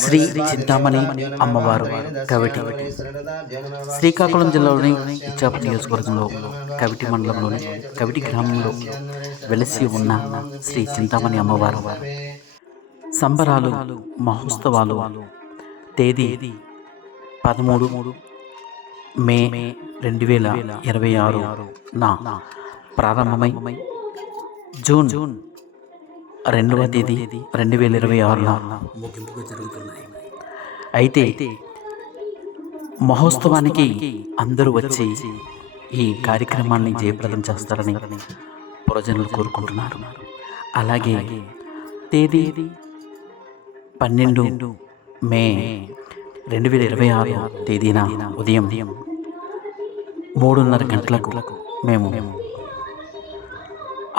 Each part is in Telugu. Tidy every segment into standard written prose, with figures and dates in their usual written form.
శ్రీ చింతామణి అమ్మవారు కవిటి శ్రీకాకుళం జిల్లాలోని ఇచ్చాపురం నియోజకవర్గంలో కవిటి మండలంలోని కవిటి గ్రామంలో వెలసి ఉన్న శ్రీ చింతామణి అమ్మవారు సంబరాలు మహోత్సవాలు తేదీ 13 మే 2026 ప్రారంభమై జూన్ 2వ తేదీ 2026 ముగింపుగా జరుగుతున్నాయి. అయితే మహోత్సవానికి అందరూ వచ్చి ఈ కార్యక్రమాన్ని జయప్రదం చేస్తారని ప్రజలు కోరుకుంటున్నారు. అలాగే తేదీ 12 మే 2026 తేదీన ఉదయం 3:30 గంటలకు మేము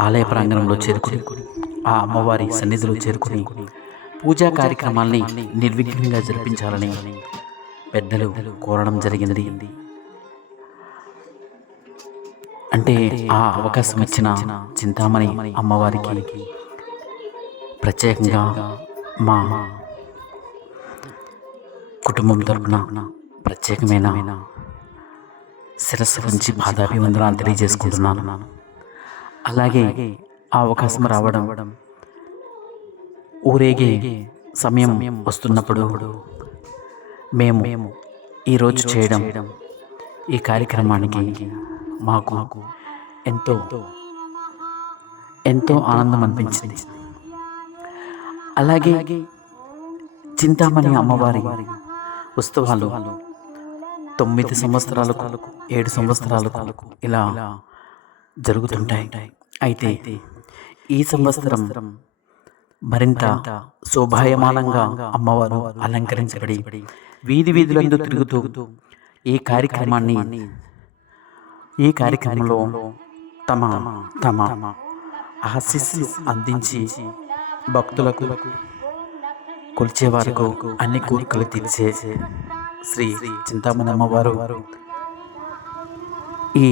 ఆలయ ప్రాంగణంలో చేరుకుని ఆ అమ్మవారి సన్నిధిలో చేరుకుని పూజా కార్యక్రమాల్ని నిర్విఘ్నంగా జరిపించాలని పెద్దలు కోరడం జరిగింది. అంటే ఆ అవకాశం ఇచ్చిన చింతామణి అమ్మవారికి ప్రత్యేకంగా మా కుటుంబం తరపున ప్రత్యేకమైన శిరస్సు నుంచి పాదాభివందనాలు తెలియజేసుకుంటున్నాను. అలాగే ఆ అవకాశం రావడం, ఊరేగే సమయం వస్తున్నప్పుడు మేము ఈరోజు చేయడం ఈ కార్యక్రమానికి మాకు ఎంతో ఆనందం అనిపించింది. అలాగే చింతామణి అమ్మవారి ఉత్సవాలు 9 సంవత్సరాలకు 7 సంవత్సరాలకు ఇలా జరుగుతుంటాయి. అయితే ఈ సంవత్సరం మరింత శోభాయమానంగా అమ్మవారు అలంకరించబడి వీధులందు తిరుగుతూ ఈ కార్యక్రమంలో తమ ఆశీస్సులు అందించి భక్తులకు కొలిచేవారికి అన్ని కోరికలు తీర్చే శ్రీ చింతామణి అమ్మవారు ఈ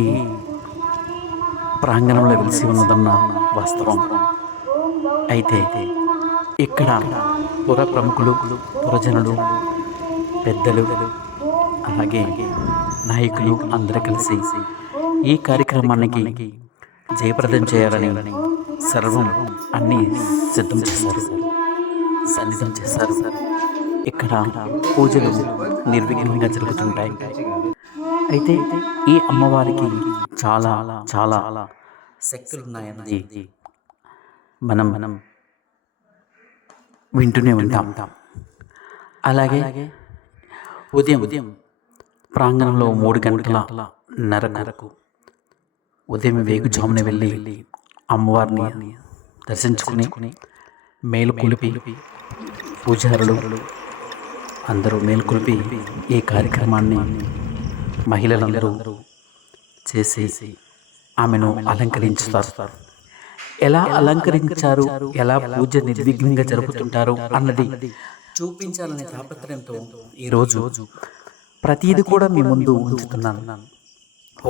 ప్రాంగణంలో వెలిసి ఉన్నదన్న వాస్తవం. అయితే ఇక్కడ పుర ప్రముఖులు, పురజనులు, పెద్దలు, అలాగే నాయకులు అందరూ కలిసి ఈ కార్యక్రమానికి జయప్రదం చేయాలని సర్వం అన్నీ సిద్ధం చేశారు, సన్నిధం చేశారు. ఇక్కడ పూజలు నిర్విఘ్నంగా జరుగుతుంటాయి. అయితే ఈ అమ్మవారికి చాలా చాలా శక్తులు ఉన్నాయన్నది మనం వింటూనే ఉంటాం. అలాగే ఉదయం ప్రాంగణంలో 3:30 ఉదయం వేగుజామున వెళ్ళి అమ్మవారిని దర్శించుకుని మేలుకొలిపి పూజారులు అందరూ మేలుకొలిపి ఈ కార్యక్రమాన్ని మహిళలందరూ చేసి ఆమెను అలంకరించుతారు. ఎలా అలంకరించారు, ఎలా పూజ నిర్విఘ్నంగా జరుపుతుంటారు అన్నది చూపించాలనే తాపత్రయంతో ఈరోజు ప్రతిదీ కూడా మీ ముందు ఉంచుతున్నాను.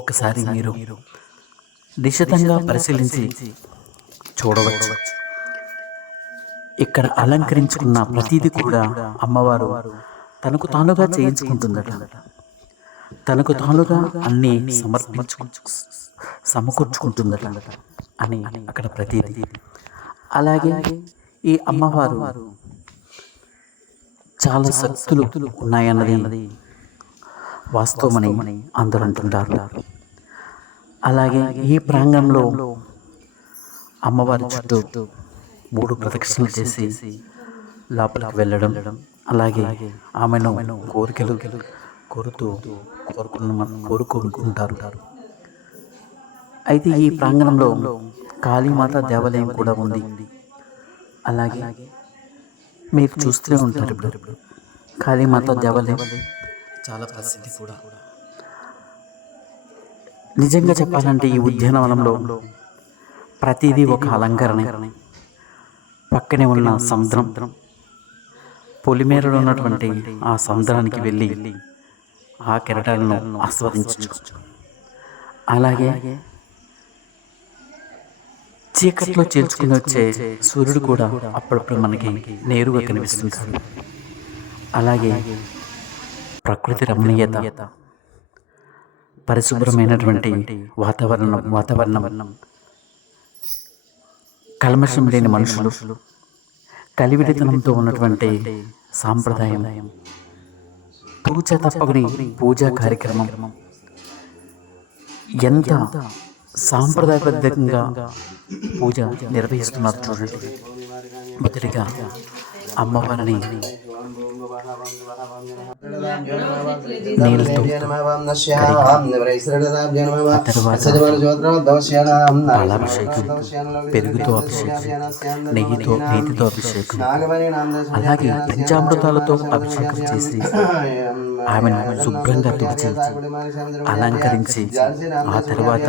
ఒకసారి మీరు నిశితంగా పరిశీలించి చూడవచ్చు. ఇక్కడ అలంకరించుకున్న ప్రతిదీ కూడా అమ్మవారు తనకు తానుగా చేయించుకుంటుందట, తనకు తానుగా అన్నీ సమకూర్చుకుంటుందట అని అక్కడ ప్రతీది. అలాగే ఈ అమ్మవారు చాలా శక్తులు ఉన్నాయన్నది వాస్తవమని అందరూ అంటుంటారు. అలాగే ఈ ప్రాంగణంలో అమ్మవారి చుట్టూ 3 ప్రదక్షిణలు చేసి లోపలికి వెళ్ళడం, అలాగే ఆమెను కోరికలు కోరుకుంటారు. అయితే ఈ ప్రాంగణంలో కాళీమాత దేవాలయం కూడా ఉంది. అలాగే మీరు చూస్తూనే ఉంటారు, ఇప్పుడు కాళీమాత దేవాలయం చాలా ప్రసిద్ధి కూడా. నిజంగా చెప్పాలంటే ఈ ఉద్యానవనంలో ప్రతిదీ ఒక అలంకరణ. పక్కనే ఉన్న సముద్రం, పొలిమేరలో ఉన్నటువంటి ఆ సముద్రానికి వెళ్ళి ఆ కెరటాలను ఆస్వాదించవచ్చు. అలాగే చీకట్లో చేర్చుకుని వచ్చే సూర్యుడు కూడా అప్పుడప్పుడు మనకి నేరుగా కనిపిస్తుంటాడు. అలాగే ప్రకృతి రమణీయత, పరిశుభ్రమైనటువంటి వాతావరణం, కల్మషం లేని మనుషులు, కలివిడితనంతో ఉన్నటువంటి సాంప్రదాయం, పూజ తప్పని పూజా కార్యక్రమం, ఎంత సాంప్రదాయబద్ధంగా పూజ నిర్వహిస్తున్నారు చూడండి. మొదటిగా అమ్మవారిని నీళ్ళతో ఆ తర్వాత పాలాభిషేకం, పెరుగుతో అభిషేకం, నేతితో అభిషేకం, అలాగే పంచామృతాలతో అభిషేకం చేసి ఆమెను శుభ్రంగా తుడిచి అలంకరించి ఆ తర్వాత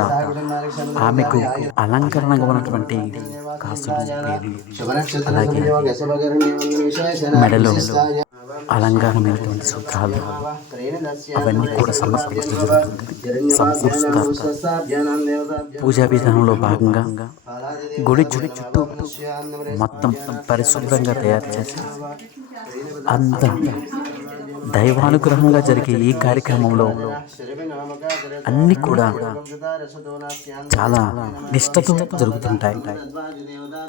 ఆమెకు అలంకరణగా ఉన్నటువంటి కాసులు, పేర్లు, అలాగే మెడలో అలంకారమైనటువంటి సూత్రాలు అవన్నీ కూడా సమర్పించడం జరుగుతుంది. సమకూరుస్తారు. పూజా విధానంలో భాగంగా గుడి చుట్టూ మొత్తం పరిశుభ్రంగా తయారు చేసి అంత దైవానుగ్రహంగా జరిగే ఈ కార్యక్రమంలో అన్నీ కూడా చాలా నిష్ఠతో జరుగుతుంటాయి.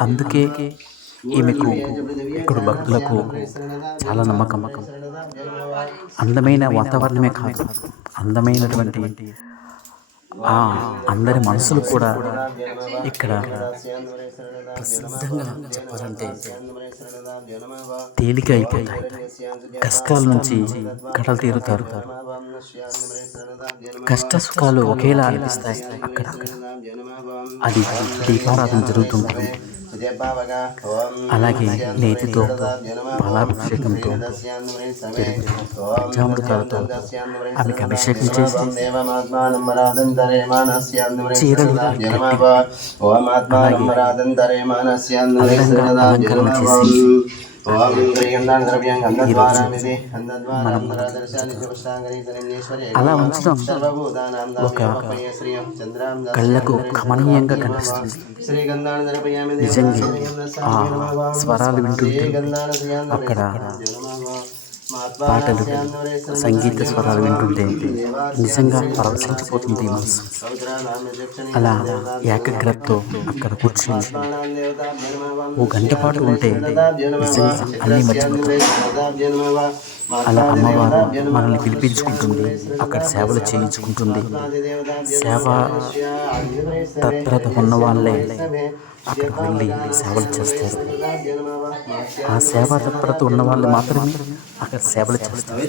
అందుకే ఈమెకు ఇక్కడ భక్తులకు చాలా నమ్మకం. అందమైన వాతావరణమే కాదు, అందమైనటువంటి అందరి మనసులు కూడా ఇక్కడ ప్రసిద్ధంగా చెప్పాలంటే తేలిక అయిపోతాయి. కష్టాల నుంచి కడలు తీరుతారు. కష్ట సుఖాలు ఒకేలా అనిపిస్తాయి. అక్కడ అది దీపారాధన జరుగుతుంటుంది. అలాగే నేతితో, పాలాభిషేకంతో, పెరుగుతో, పంచామృతాలతో ఆమెకు అభిషేకం చేసి చీరలు అలంకరణ చేసి అలా ఉంచడం ఒక కళ్ళకు కమనీయంగా కనిపిస్తుంది. నిజంగా ఆ స్వరాలు వింటుంటే, అక్కడ పాటలు, సంగీత స్వరాలు వింటుంటే నిజంగా పరవశించిపోతుంది మనసు. అలా ఏకాగ్రతతో అక్కడ కూర్చుని ఓ గంట పాటు ఉంటే నిజంగా అన్నీ మర్చిపోతాం. అలా అమ్మవారు మనల్ని పిలిపించుకుంటుంది, అక్కడ సేవలు చేయించుకుంటుంది. సేవా తత్పరత ఉన్న వాళ్ళే అక్కడికి వెళ్ళి సేవలు చేస్తారు. ఆ సేవా తత్పరత ఉన్న వాళ్ళు మాత్రమే అక్కడ సేవలు చేస్తారు.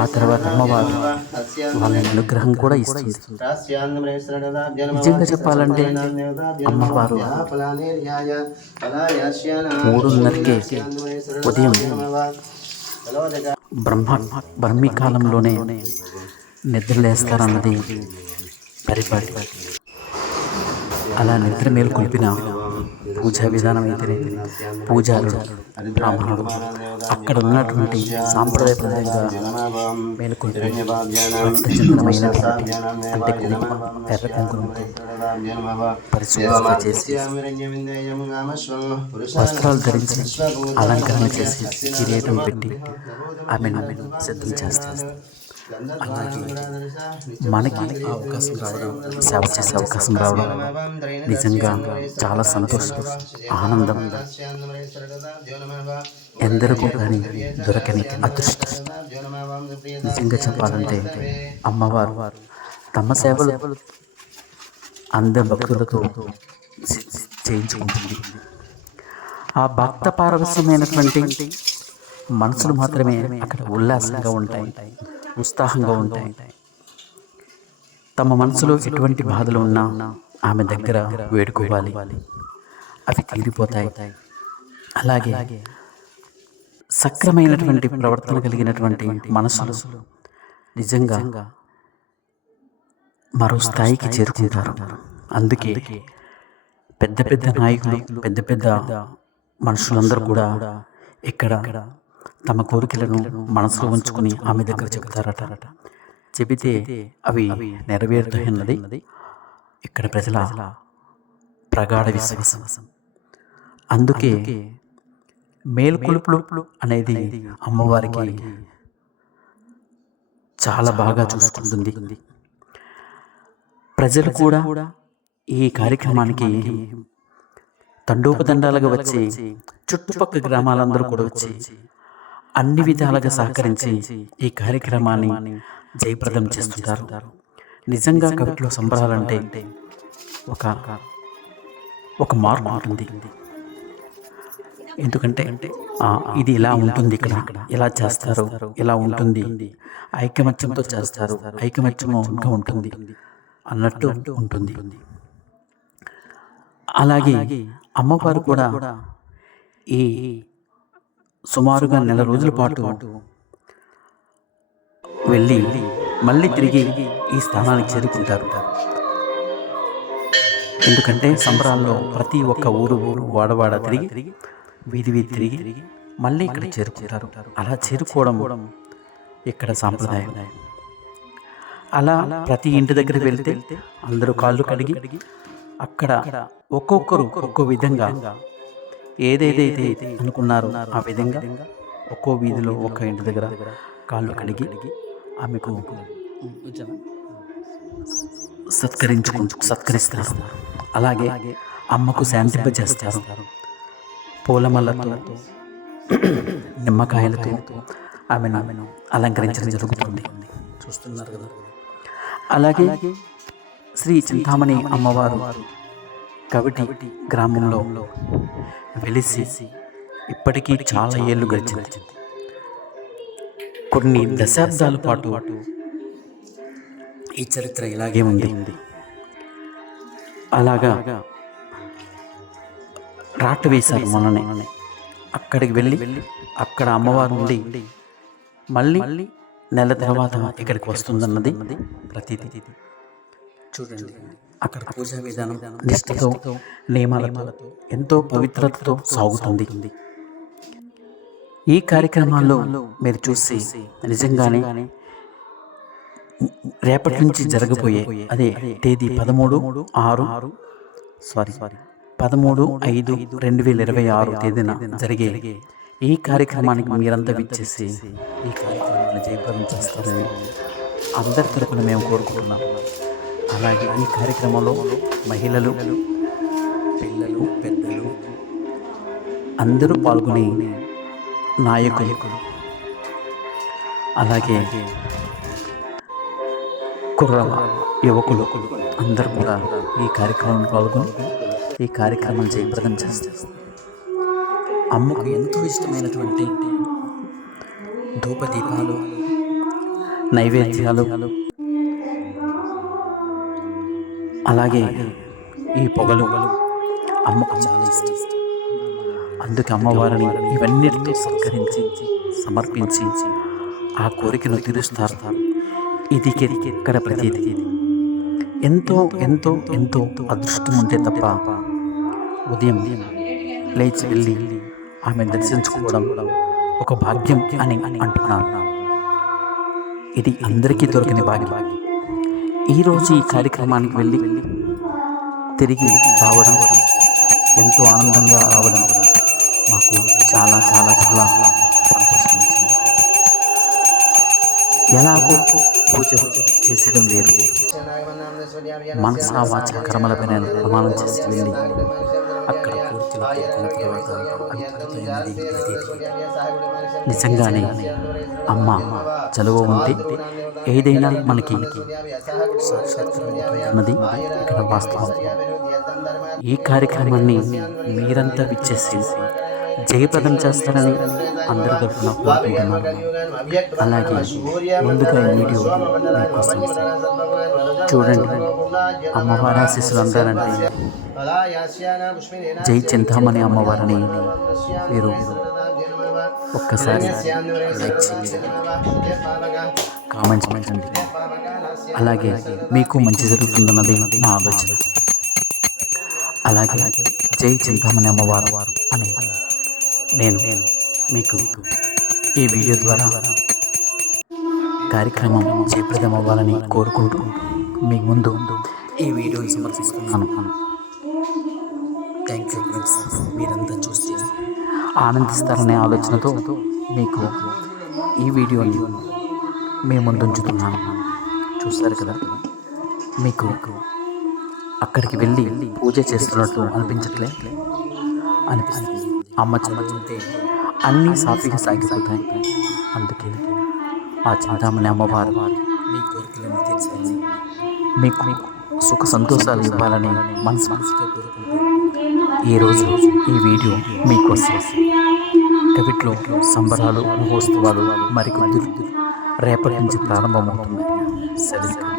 ఆ తర్వాత అమ్మవారు వాళ్ళని అనుగ్రహం కూడా ఇస్తుంది. నిజంగా చెప్పాలంటే అమ్మవారు 3:30కే ఉదయం బ్రహ్మీ కాలంలోనే నిద్రలేస్తారన్నది పరిపాటి. అలా నిద్ర మేల్కొల్పిన పూజా విధానం అయితేనే పూజారుడు, బ్రాహ్మణుడు అక్కడ ఉన్నటువంటి సాంప్రదాయబద్ధంగా మేల్కొల్పి రక్తచందనమైనటువంటి అంటే కుంకుమ, ఎర్ర కుంకుమతో పరిశుభ్రంగా చేసి వస్త్రాలు ధరించి అలంకరణ చేసి కిరీటం పెట్టి ఆమెను సిద్ధం చేస్తారు. అలాగే మనకి అవకాశం రావడం, సేవ చేసే అవకాశం రావడం నిజంగా చాలా సంతోషం, ఆనందం. ఎందరికీ కానీ దొరకని అదృష్టం. నిజంగా చెప్పాలంటే అమ్మవారు తమ సేవలు అందరి భక్తులతో చేయించుకుంటుంది. ఆ భక్త పారవశ్యమైనటువంటి మనసులు మాత్రమే అక్కడ ఉల్లాసంగా ఉంటాయి, ఉత్సాహంగా ఉంటాయి. తమ మనసులో ఎటువంటి బాధలు ఉన్నా ఆమె దగ్గర వేడుకోవాలి, అవి తీరిపోతాయి. అలాగే సక్రమైనటువంటి ప్రవర్తన కలిగినటువంటి మనసులు నిజంగా మరో స్థాయికి చేరుకుంటారు. అందుకే పెద్ద పెద్ద నాయకులు, పెద్ద పెద్ద మనుషులందరూ కూడా ఇక్కడ తమ కోరికలను మనసులో ఉంచుకుని ఆమె దగ్గర చెబుతారట. చెబితే అవి నెరవేరుతాయన్నది ఇక్కడ ప్రజల ప్రగాఢ విశ్వాసం. అందుకే మేలుకొలుపులు అనేది అమ్మవారికి చాలా బాగా చూసుకుంటుంది. ప్రజలు కూడా ఈ కార్యక్రమానికి తండోపతండాలుగా వచ్చి చుట్టుపక్కల గ్రామాలందరూ కూడా వచ్చి అన్ని విధాలుగా సహకరించి ఈ కార్యక్రమాన్ని జయప్రదం చేస్తుంటారు. నిజంగా కవిట్లో సంబరాలంటే ఒక మార్పు ఉంటుంది. ఎందుకంటే ఇది ఇలా ఉంటుంది, ఇక్కడ ఇలా చేస్తారు, ఇలా ఉంటుంది, ఐకమత్యంతో చేస్తారు, ఐకమత్యంగా ఉంటుంది అన్నట్టు ఉంటుంది. అలాగే అమ్మవారు కూడా ఈ సుమారుగా నెల రోజుల పాటు వెళ్ళి మళ్ళీ తిరిగి ఈ స్థానానికి చేరుకుంటారు. ఎందుకంటే సంబరాల్లో ప్రతి ఒక్క ఊరు వాడవాడ తిరిగి వీధి తిరిగి మళ్ళీ ఇక్కడ చేరుకుంటారు. అలా చేరుకోవడం ఇక్కడ సాంప్రదాయం. అలా ప్రతి ఇంటి దగ్గరికి వెళ్తే అందరూ కాళ్ళు కడిగి అక్కడ ఒక్కొక్కరు ఒక్కో విధంగా ఏదేదైతే అనుకున్నారో ఆ విధంగా ఒక్కో వీధిలో ఒక్క ఇంటి దగ్గర కాళ్ళు కడిగి ఆమెకు సత్కరిస్తారు. అలాగే అమ్మకు శాంతింపజేస్తారు. పూలమల్లతో నిమ్మకాయలతో ఆమెను అలంకరించడం జరుగుతుంది. చూస్తున్నారు కదా. అలాగే శ్రీ చింతామణి అమ్మవారు కవిటి గ్రామంలో వెలిసి ఇప్పటికీ చాలా ఏళ్ళు గడిచింది. కొన్ని దశాబ్దాల పాటు ఈ చరిత్ర ఇలాగే ఉంది. అలాగా రాటు వేశారు మొన్ననే. అక్కడికి వెళ్ళి అక్కడ అమ్మవారు ఉండి మళ్ళీ నెల తర్వాత ఇక్కడికి వస్తుందన్నది ప్రతీతి. చూడండి, అక్కడ పూజా విధానం నిష్ఠతో నియమాలతో ఎంతో పవిత్రతతో సాగుతుంది. ఈ కార్యక్రమాల్లో మీరు చూసి నిజంగానే రేపటి నుంచి జరగబోయే అదే తేదీ 13/5/2026 తేదీన జరిగే ఈ కార్యక్రమానికి మీరంతా విచ్చేసి ఈ కార్యక్రమాన్ని జయప్రదం చేస్తారని అందరి తరపున మేము కోరుకుంటున్నాం. అలాగే ఈ కార్యక్రమంలో మహిళలు, పిల్లలు, పెద్దలు అందరూ పాల్గొని నాయకులు, అలాగే యువకులు అందరూ కూడా ఈ కార్యక్రమంలో పాల్గొని ఈ కార్యక్రమం జయప్రదం చేస్తారు. అమ్మకు ఎంతో ఇష్టమైనటువంటి ధూపదీపాలు, నైవేద్యాలు, అలాగే ఈ పొగలు అమ్మకు చాలా ఇష్టం. అందుకే అమ్మవారిని ఇవన్నిటితో సత్కరించి సమర్పించి ఆ కోరికను తీరుస్తారు. ఇది ఇక్కడ ప్రతీది. ఎంతో ఎంతో ఎంతో అదృష్టం ఉంటే తప్ప ఉదయం లేచి వెళ్ళి ఆమె దర్శించుకోవడం ఒక భాగ్యం అని అంటున్నాను. ఇది అందరికీ దొరకని భాగ్యం. ఈరోజు ఈ కార్యక్రమానికి వెళ్ళి తిరిగి రావడం, ఎంతో ఆనందంగా రావడం మాకు చాలా చాలా చాలా సంతోషం ఇచ్చింది. ఎలాగో పూజ చేసేయడం వేరు, మనసా వాచ కర్మలపైన ప్రమాణం చేసి వెళ్ళి అక్కడ కోరికలు కోరుకున్న తర్వాత అవి పూర్తయినది ప్రతీది. నిజంగానే అమ్మ చలువ ఉంటే ఏదైనా మనకి సాక్షాత్కారమవుతున్నది ఇక్కడ వాస్తవం. ఈ కార్యక్రమాన్ని మీరంతా విచ్చేసి జయప్రదం చేస్తారని అందరి తరఫున కోరుకుంటున్నాను. అలాగే ముందుగా ఈ వీడియో మీకోసం చూడండి. అమ్మవారి ఆశీస్సులు అందాలంటే జై చింతామణి అమ్మవారిని మీరు ఒక్కసారి లైక్ చేయండి, కామెంట్స్ పెట్టండి. అలాగే మీకు మంచి జరుగుతుందన్నది నా ఆలోచన. అలాగే జై చింతామణి అమ్మవారు అని నేను మీకు ఈ వీడియో ద్వారా కార్యక్రమం జయప్రదం అవ్వాలని కోరుకుంటూ మీ ముందు ఈ వీడియోని సమర్పిస్తున్నాను. థ్యాంక్ యూ ఫ్రెండ్స్, మీరంతా చూసి ఆనందిస్తారనే ఆలోచనతో మీకు ఈ వీడియోని మీ ముందుంచుతున్నాను. చూస్తారు కదా, మీకు అక్కడికి వెళ్ళి పూజ చేస్తున్నట్టు అనిపించట్లే? అనిపిస్తుంది. అమ్మ చదువుతుంటే అన్నీ సాఫీగా సాగిపోతాయి. అందుకే ఆ చింతామణి అమ్మవారు మీ కోరికలను తీర్చాలని, మీకు సుఖ సంతోషాలు ఇవ్వాలని మనసుగా కోరుకుంటూ ఈరోజు ఈ వీడియో మీకోసం. కవిట్లో సంబరాలు, మహోత్సవాలు మరికొద్ది రేపటి నుంచి ప్రారంభమవుతున్నాయి. సెలవు.